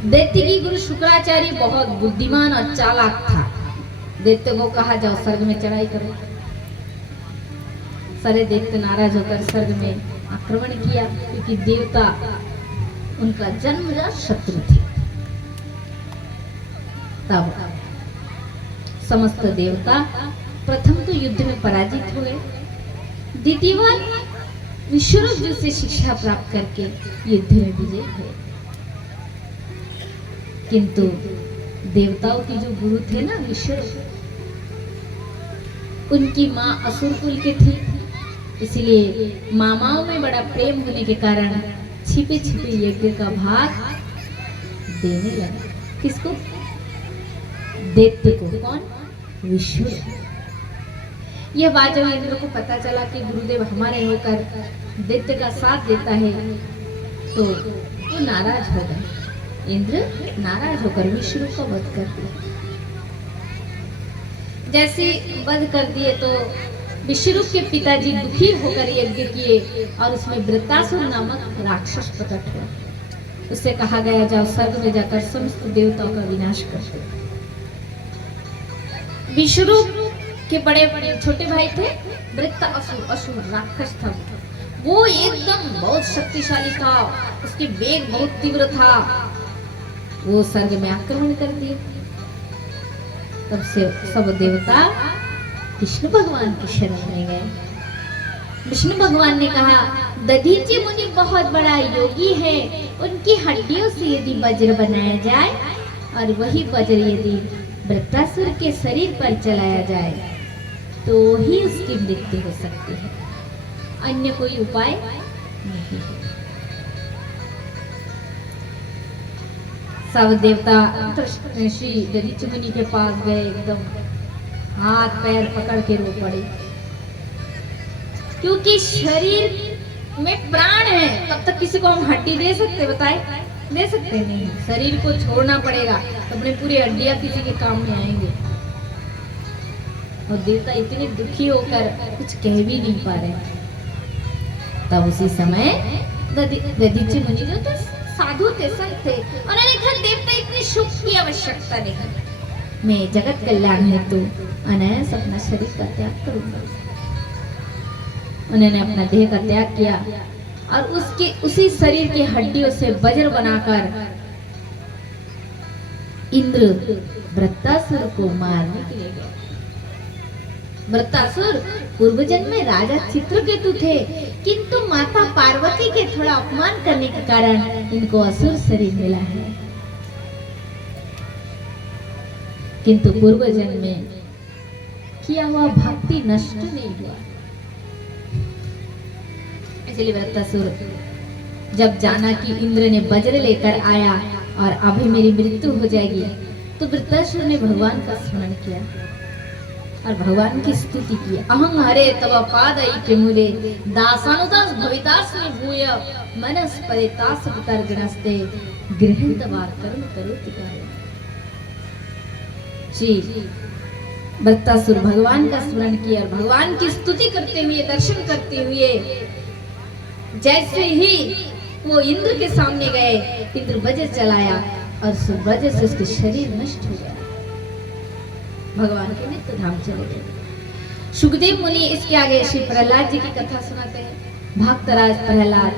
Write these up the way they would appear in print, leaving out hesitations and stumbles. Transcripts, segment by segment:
दैत्य की गुरु शुक्राचार्य बहुत बुद्धिमान और चालाक था। दैत्य को कहा जाओ स्वर्ग में चढ़ाई करो। सारे दैत्य नाराज होकर स्वर्ग में आक्रमण किया, क्योंकि देवता उनका जन्मजात शत्रु थे। तब समस्त देवता प्रथम तो युद्ध में पराजित हुए, द्वितीय बार विश्वरूप जी से शिक्षा प्राप्त करके युद्ध में विजयी हुए। किंतु देवताओं की जो गुरु थे ना विश्वरूप, उनकी माँ असुर कुल के थी, इसलिए मामाओं में बड़ा प्रेम होने के कारण छिपे छिपे यज्ञ का भाग देने लगा। किसको? दैत्य को। कौन? विश्वरूप। यह बात जब इंद्र को पता चला कि गुरुदेव हमारे होकर दैत्य का साथ देता है, तो वो नाराज हो गए। इंद्र नाराज होकर विश्वरूप का वध कर दिया। जैसे वध कर दिए तो विश्वरूप के पिताजी दुखी होकर यज्ञ किए और उसमें वृत्तासुर नामक राक्षस प्रकट हुआ। उससे कहा गया जाओ स्वर्ग में जाकर समस्त देवताओं का विनाश कर दो। विश्वरूप के बड़े बड़े छोटे भाई थे वृत्तासुर, असुर राक्षस था। वो एकदम बहुत शक्तिशाली था, उसके वेग बहुत तीव्र था। वो स्वर्ग में आक्रमण कर दिए। तब से सब देवता विष्णु भगवान की शरण में गए। विष्णु भगवान ने कहा दधीचि मुनि बहुत बड़ा योगी है, उनकी हड्डियों से यदि वज्र बनाया जाए और वही वज्र यदि वृत्तासुर के शरीर पर चलाया जाए तो ही उसकी मृत्यु हो सकती है, अन्य कोई उपाय नहीं है। सब देवता श्री दधीचि मुनि के पास गए, एकदम हाथ पैर पकड़ के रो पड़े, क्योंकि शरीर में प्राण है। तब तक किसी को हम हड्डी दे सकते? बताए, दे सकते नहीं। शरीर को छोड़ना पड़ेगा तो अपने पूरी हड्डियां किसी के काम में आएंगे। और देवता इतने दुखी होकर कुछ कह भी नहीं पा रहे। तब उसी समय दधीचि मुनि जो थे साधु थे, संत थे, उन्होंने कहा देवता इतनी सुख की आवश्यकता नहीं, मैं जगत कल्याण हेतु अनायास अपना शरीर का त्याग करूंगा। उन्होंने अपना देह का त्याग किया और उसके उसी शरीर की हड्डियों से वज्र बनाकर इंद्र वृत्तासुर को मारने के लिए गए। वृत्तासुर पूर्व जन्म में राजा चित्रकेतु थे, किंतु माता पार्वती के थोड़ा अपमान करने के कारण इनको असुर शरीर मिला है। किंतु पूर्व जन्म में किया हुआ भक्ति नष्ट नहीं हुआ। इसलिए वृत्तासुर जब जाना कि इंद्र ने वज्र लेकर आया और अभी मेरी मृत्यु हो जाएगी, तो वृत्तासुर ने भगवान का स्मरण किया और भगवान की स्तुति की। अहं हरे तव पादई मूले दासानुदास भवितास्मि भूय मनस परितास वितर्गणस्ते गृहन्तवार कर्म करोति कार्य। श्री वृत्तासुर भगवान का स्मरण किया और भगवान की स्तुति करते हुए, दर्शन करते हुए जैसे ही वो इंद्र के सामने गए, इंद्र वज्र चलाया और उस वज्र से उसके शरीर नष्ट हो गया। भगवान के नित्य धाम चले गए। सुखदेव मुनि इसके आगे श्री प्रहलाद जी की कथा सुनाते हैं। भक्तराज प्रहलाद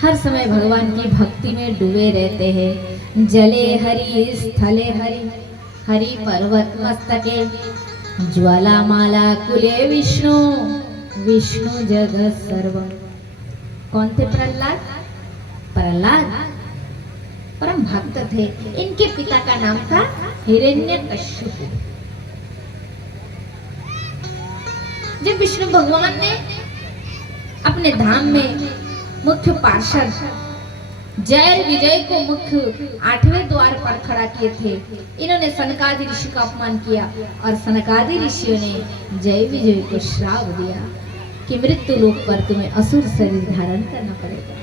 हर समय भगवान की भक्ति में डूबे रहते हैं। जले हरि स्थले हरि, हरि पर्वत मस्तके, ज्वालामाला कुले विष्णु, विष्णु जगत सर्व। कौन थे प्रहलाद? प्रहलाद परम भक्त थे। इनके पिता का नाम था हिरण्यकश्यप। जब विष्णु भगवान ने अपने धाम में मुख्य पार्षद जय विजय को मुख्य 8वें द्वार पर खड़ा किए थे, इन्होंने सनकादि ऋषि का अपमान किया और सनकादि ऋषियों ने जय विजय को श्राप दिया कि मृत्यु लोक पर तुम्हें असुर शरीर धारण करना पड़ेगा।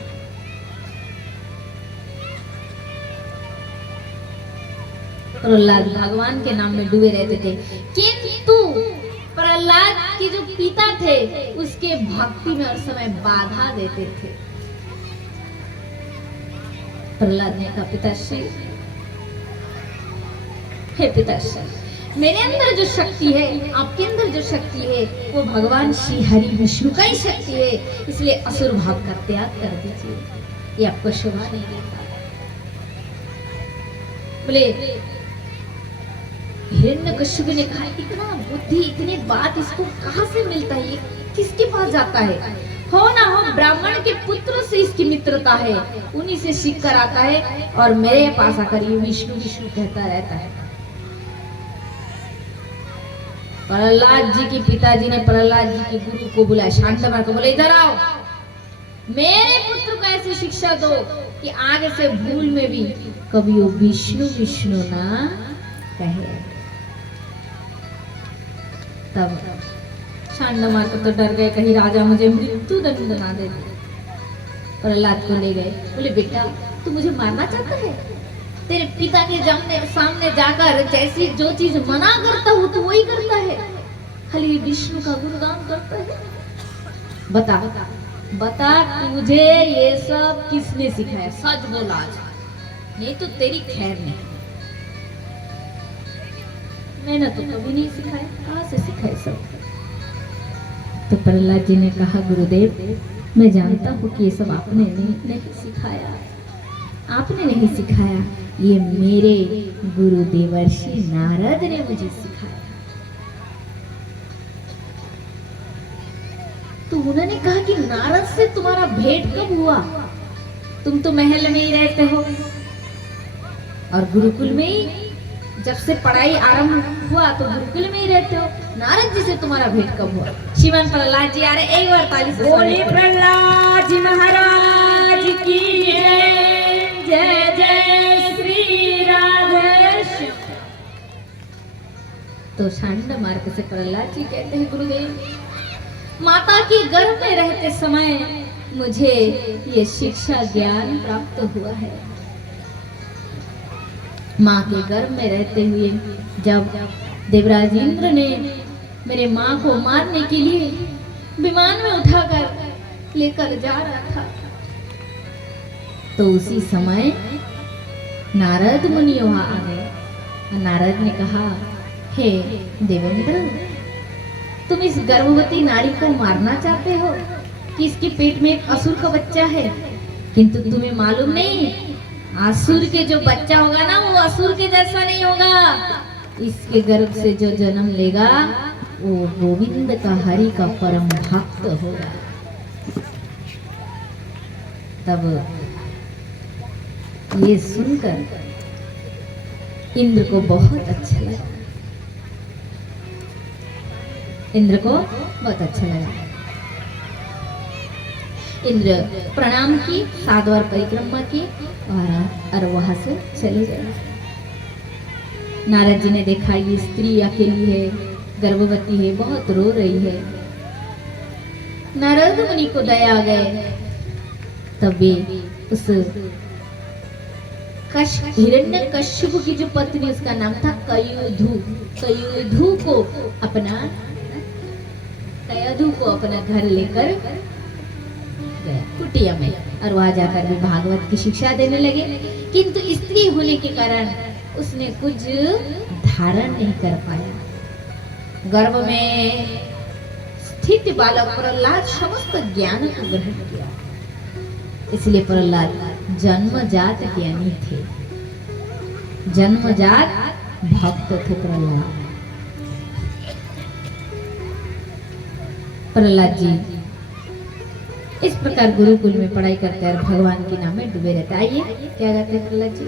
प्रहलाद भगवान के नाम में डूबे रहते थे, किंतु प्रहलाद के जो पिता थे उसके भक्ति में हर समय बाधा देते थे। प्रहलाद ने कहा पिताश्री, हे पिताश्री, मेरे अंदर जो शक्ति है, आपके अंदर जो शक्ति है, वो भगवान श्री हरि विष्णु का ही शक्ति है, इसलिए असुर भाव का त्याग कर दीजिए, ये आपको शोभा नहीं देता। बोले हिरण्यकश्यप ने कहा, इतना बुद्धि, इतनी बात इसको कहां से मिलता है, किसके पास जाता है? हो ना हो ब्राह्मण के पुत्र से इसकी मित्रता है, उन्हीं से सीख कर आता है और मेरे पास आकर ये विष्णु विष्णु कहता रहता है। प्रहलाद जी के पिताजी ने प्रहलाद जी के गुरु को बुलाया, शांतमर को, बोले इधर आओ, मेरे पुत्र को ऐसी शिक्षा दो कि आगे से भूल में भी कभी वो विष्णु विष्णु ना कहे। तब शांतमर को तो डर गए, कहीं राजा मुझे मृत्यु दंड ना दे। प्रहलाद को ले गए, बोले बेटा तू मुझे मारना चाहता है? तेरे पिता के सामने जाकर जैसी जो चीज मना करता हूँ तो वही करता है, खाली विष्णु का गुणगान करता है। बता बता तुझे ये सब किसने सिखाया? सच बोल आज, नहीं तो तेरी खैर नहीं। मैंने तो कभी नहीं सिखाया, कहाँ से सिखाया सब? तो प्रहलाद जी ने कहा गुरुदेव, मैं जानता हूँ कि ये सब आपने नहीं सिखाया, आपने नहीं सिखाया, ये मेरे गुरु देवर्षि नारद ने मुझे सिखाया। तो उन्होंने कहा कि नारद से तुम्हारा भेंट कब हुआ? तुम तो महल में ही रहते हो और गुरुकुल में ही, जब से पढ़ाई आरंभ हुआ तो गुरुकुल में ही रहते हो, नारद जी से तुम्हारा भेंट कब हुआ? श्रीमान प्रहलाद जी आ रहे, एक बार ताली से बोले प्रहलाद जी महाराज की जय, जय जय श्री राधेश्याम। तो शांड मार्ग से प्रहलाद जी कहते हैं, गुरुदेव माता के गर्भ में रहते समय मुझे ये शिक्षा ज्ञान प्राप्त हुआ है। माँ के गर्भ में रहते हुए जब देवराज इंद्र ने मेरे माँ को मारने के लिए विमान में उठाकर लेकर जा रहा था, तो उसी समय नारद मुनि वहां आ गए। नारद ने कहा, हे देवेंद्र, तुम इस गर्भवती नारी को मारना चाहते हो कि इसके पेट में एक असुर का बच्चा है, किंतु तुम्हें मालूम नहीं, असुर के जो बच्चा होगा ना वो असुर के जैसा नहीं होगा, इसके गर्भ से जो जन्म लेगा वो गोविंद का, हरि का परम भक्त होगा। तब ये सुनकर इंद्र को बहुत अच्छा लगा, इंद्र को बहुत अच्छा लगा। इंद्र प्रणाम की, 7 बार परिक्रमा की और वहां से चले गए। नारद जी ने देखा ये स्त्री अकेली है, गर्भवती है, बहुत रो रही है। नारद मुनि को दया आ गए, तभी उस हिरण्यकश्यप की जो पत्नी, उसका नाम था कयुधु को अपना घर लेकर गया कुटिया में, और वहां जाकर भी भागवत की शिक्षा देने लगे। किंतु स्त्री होने के कारण उसने कुछ धारण नहीं कर पाया। गर्भ में स्थित बालक प्रहलाद समस्त ज्ञान को ग्रहण किया, इसलिए प्रहलाद जन्मजात ज्ञानी थे, जन्मजात भक्त थे प्रहलाद। प्रहलाद जी इस प्रकार गुरुकुल में पढ़ाई करते हैं और भगवान के नाम में डूबे रहते। आइए क्या गाते हैं प्रहलाद जी?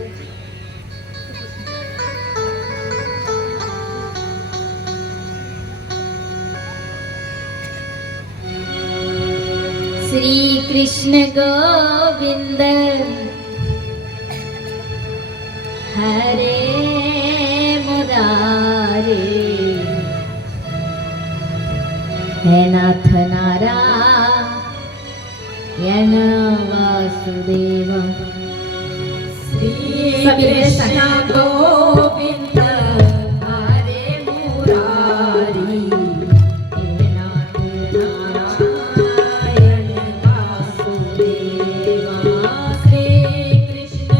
श्री कृष्ण गोविंद हरे मुरारे, हे नाथ नारायण वासुदेव। श्री कृष्ण गोविंद हरे मुरारी, हे नाथ नारायण वासुदेव। श्री कृष्ण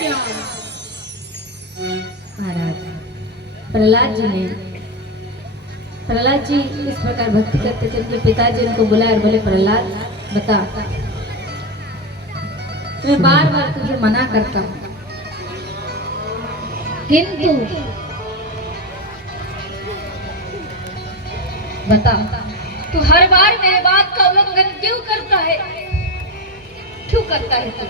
श्याम। महाराज प्रहलाद जी इस प्रकार भक्ति करते थे। उनके पिताजी उनको बुलाए और बोले, प्रहलाद बता, मैं बार बार तुझे मना करता हूँ, किंतु बता तू हर बार मेरे बात का उल्लंघन क्यों करता है? क्यों करता है तू?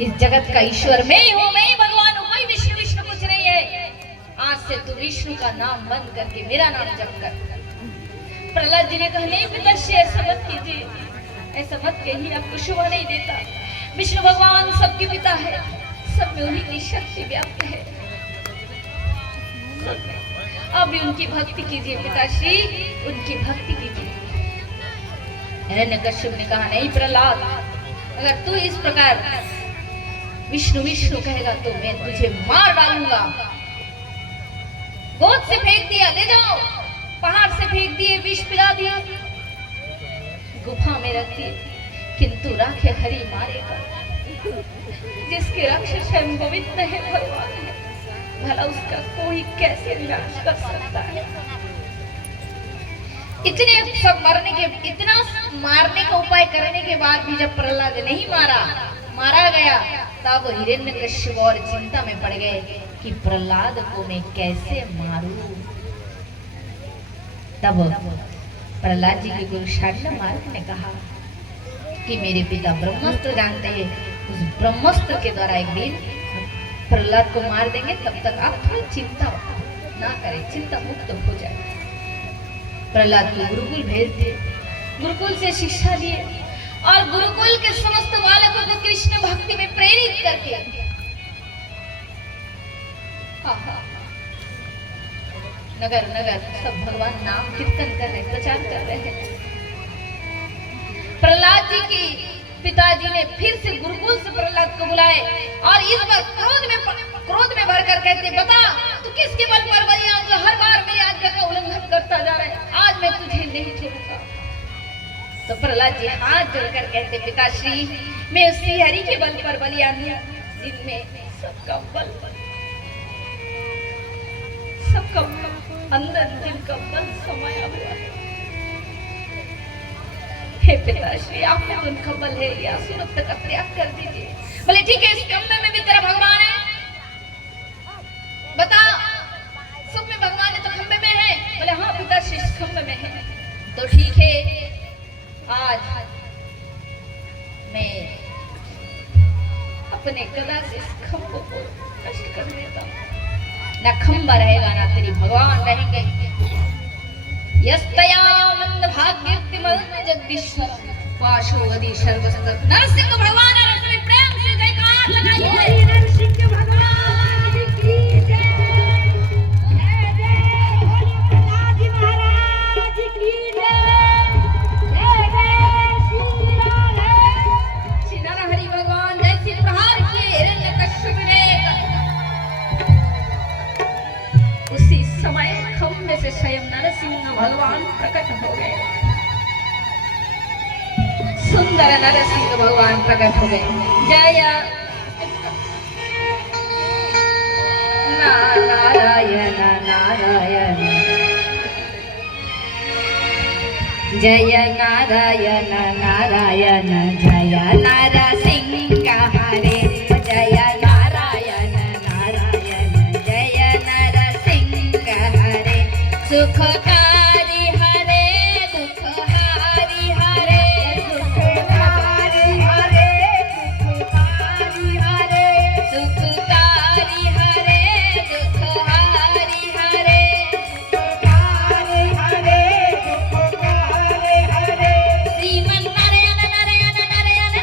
इस जगत का ईश्वर मैं ही हूँ, मैं ही भगवान हूँ, कोई विष्णु विष्णु कुछ नहीं है। आज से तू विष्णु का नाम बंद करके मेरा नाम जप कर। प्रहलाद जी ने कहा, नहीं पिताश्री ऐसा मत कीजिए, ऐसा मत कहिए, आपको शोभा नहीं देता। विष्णु भगवान सबके पिता है, सब में उन्हीं की शक्ति व्याप्त है। अब भी उनकी भक्ति कीजिए पिताश्री, उनकी भक्ति कीजिए। हिरण्यकश्यप ने कहा, नहीं प्रहलाद, अगर तू इस प्रकार विष्णु विष्णु कहेगा तो मैं तुझे मार डालूंगा। गोद से फेंक दिया, ले जाओ, पहाड़ से फेंक दिए, विष पिला दिया, गुफा में रख दिए, किंतु राखे हरि मारेगा। जिसके रक्षक स्वयं गोविंद है, भगवान है, भला उसका कोई कैसे विनाश कर सकता है? इतने सब इतना मारने का उपाय करने के बाद भी जब प्रहलाद नहीं मारा गया, तब हिरण्यकश्यप और चिंता में पड़ गए कि प्रहलाद को मैं कैसे मारूं। तब प्रहलाद जी के गुरु शांडमार्क ने कहा कि मेरे पिता ब्रह्मास्त्र जानते हैं, उस ब्रह्मास्त्र के द्वारा एक दिन प्रहलाद को मार देंगे, तब तक आप थोड़ी चिंता ना करें, चिंता मुक्त हो जाए। प्रहलाद को गुरुकुल भेज दिए, गुरुकुल से शिक्षा लिए और गुरुकुल के समस्त बालकों को कृष्ण भक्ति में प्रेरित करके नगर नगर सब भगवान नाम कीर्तन कर रहे, प्रचार कर रहे हैं। प्रहलाद जी की पिताजी ने फिर से गुरुकुल से प्रहलाद को बुलाए और इस बार क्रोध में भरकर कहते, बता तू किसके बल पर बलियान जो हर बार मेरी आज्ञा का उल्लंघन करता जा रहा है, आज मैं तुझे नहीं छोड़ूंगा। तो प्रहलाद जी हाथ जोड़कर कहते, पिताश्री मैं उसी हरि के बल पर बलियान हूं जिनमें सबका बल सबका अंदर जिनका बल समाया हुआ है। हे पिताश्री आप में उनका बल है, या सुरत का त्याग कर दीजिए। बोले ठीक है, इस खंबे में भी तेरा भगवान है, बता सब में भगवान है तो खंबे में है? बोले हाँ पिताश्री इस खंबे में है। तो ठीक है, आज मैं अपने कला से इस खंबे को नष्ट कर देता हूँ। ना खंबा रहेगा ना तेरी भगवान रहेंगे। यस्तया मंद भाग्यतिमल जगदीश्वर पाशोवदी सर्वसत नरसिंह भगवान रस में प्रेम से जयकार लगाइए। नरसिंह भगवान की जय। जय जय भोले प्रहलाद जी महाराज की जय। जय जय श्री राम। श्री नरहरि भगवान जैसे प्रहार किए हिरण्यकश्यप ने, उसी समय खंबे से स्वयं नरसिंह भगवान प्रकट हो गए। सुंदर नरसिंह भगवान प्रकट हो गए। जय नारायण नारायण, जय नारायण नारायण, जय नरसिंह हरे, जय नारायण नारायण, जय नरसिंह हरे। सुखकारी हरे दुखहारी हरे, सुखकारी हरे दुखहारी हरे, सुखकारी हरे दुखहारी हरे, सुखकारी हरे दुखहारी हरे। श्रीमन नारायण नारायण नारायण,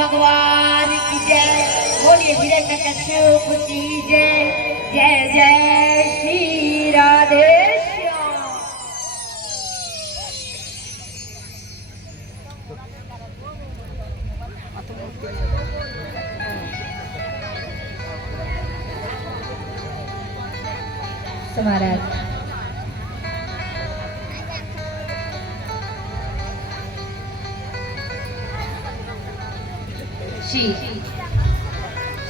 भगवान की जय। बोलिए हिरण्यकश्यप की जय। जय जय श्री राधे श्याम। महाराज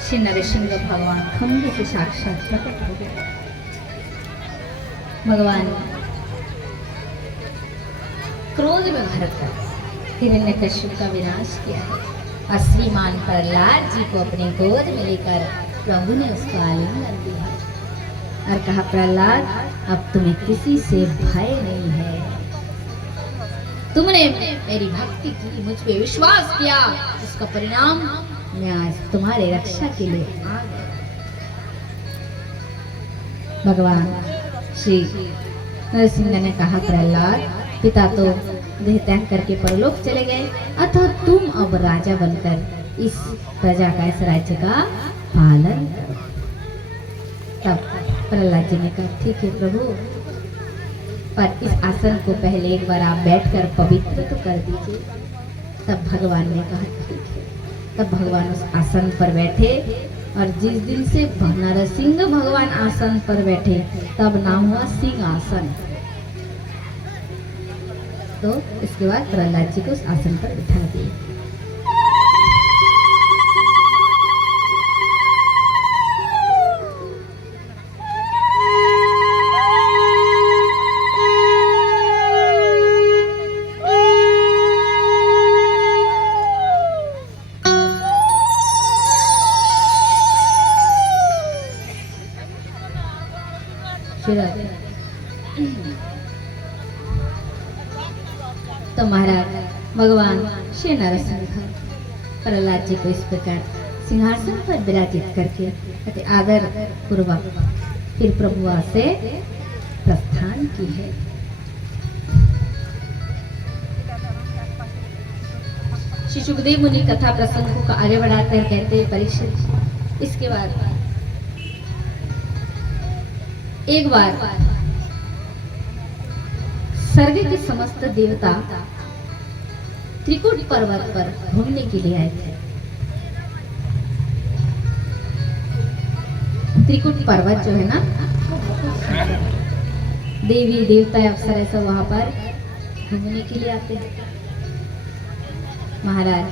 श्री नरसिंह भगवान खंबे से साक्षात प्रकट हो गए। भगवान क्रोध में भरकर हिरण्यकश्यप का विनाश किया है और श्रीमान प्रहलाद जी को अपने गोद में लेकर प्रभु ने उसका आलिंगन दिया और कहा, प्रहलाद अब तुम्हें किसी से भय नहीं है। तुमने मेरी भक्ति की, मुझ पे विश्वास किया, इसका परिणाम मैं आज तुम्हारे रक्षा के लिए आ गया। भगवान श्री नरसिंह ने कहा, प्रहलाद पिता तो देह त्याग करके परलोक चले गए, अतः तुम अब राजा बनकर इस प्रजा का, इस राज्य का पालन करो। तब प्रहलाद जी ने कहा, ठीक है प्रभु, पर इस आसन को पहले एक बार आप बैठकर पवित्र तो कर दीजिए। तब भगवान ने कहा, ठीक है। तब भगवान उस आसन पर बैठे और जिस दिन से नरसिंह भगवान आसन पर बैठे तब नाम हुआ सिंह आसन। तो इसके बाद प्रहलाद जी को उस आसन पर बिठा दिए। तो महाराज भगवान श्री नरसिंह प्रहलाद जी को इस प्रकार सिंहासन पर विराजित करके आदर पूर्वक फिर प्रभु से प्रस्थान की है। श्री सुखदेव मुनि कथा प्रसंग को आगे बढ़ाते हैं, कहते हैं, परीक्षित इसके बाद एक बार स्वर्ग के समस्त देवता त्रिकुट पर्वत पर घूमने के लिए आए थे। त्रिकुट पर्वत जो है ना, देवी देवता अप्सरा सब वहां पर घूमने के लिए आते हैं। महाराज